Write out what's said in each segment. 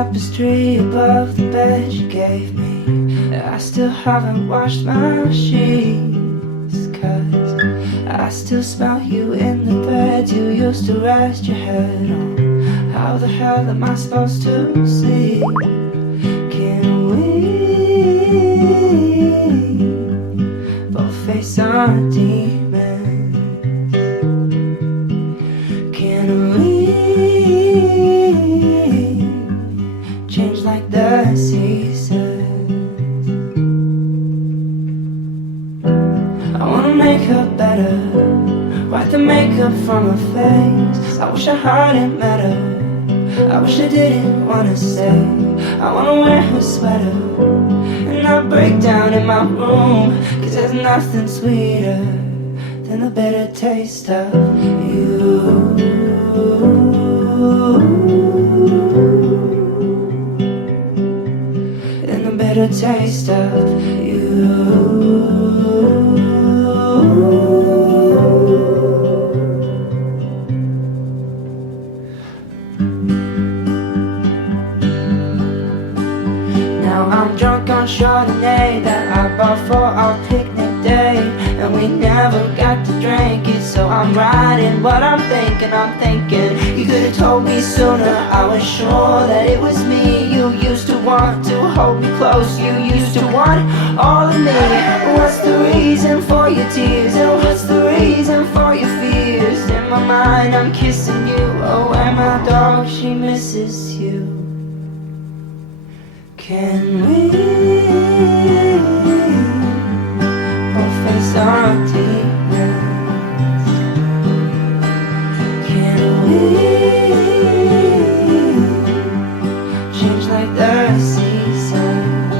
tapestry above the bed you gave me. I still haven't washed my sheets, 'cause I still smell you in the bed you used to rest your head on. How the hell am I supposed to sleep? Can we both face our demons? Can we change like the seasons? I wanna make her better, wipe the makeup from her face. I wish I hadn't met her, I wish I didn't wanna stay. I wanna wear her sweater and not break down in my room, 'cause there's nothing sweeter than the bitter taste of you. Than the bitter taste of you. I'm drunk on Chardonnay that I bought for our picnic day, and we never got to drink it. So I'm writing what I'm thinking. You could have told me sooner. I was sure that it was me. You used to want to hold me close, you used to want all of me. What's the reason for your tears, and what's the reason for your fears? In my mind I'm kissing you, oh, and my dog, she misses you. Can we both face our demons? Can we change like the seasons?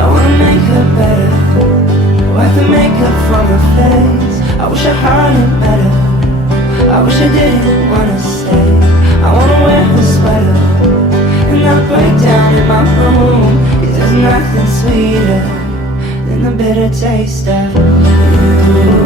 I wanna make her better, wipe the makeup from her face. I wish I hadn't met her, I wish I didn't wanna stay. I wanna wear her sweater and not break down in my room, 'cause there's nothing sweeter than the bitter taste of you.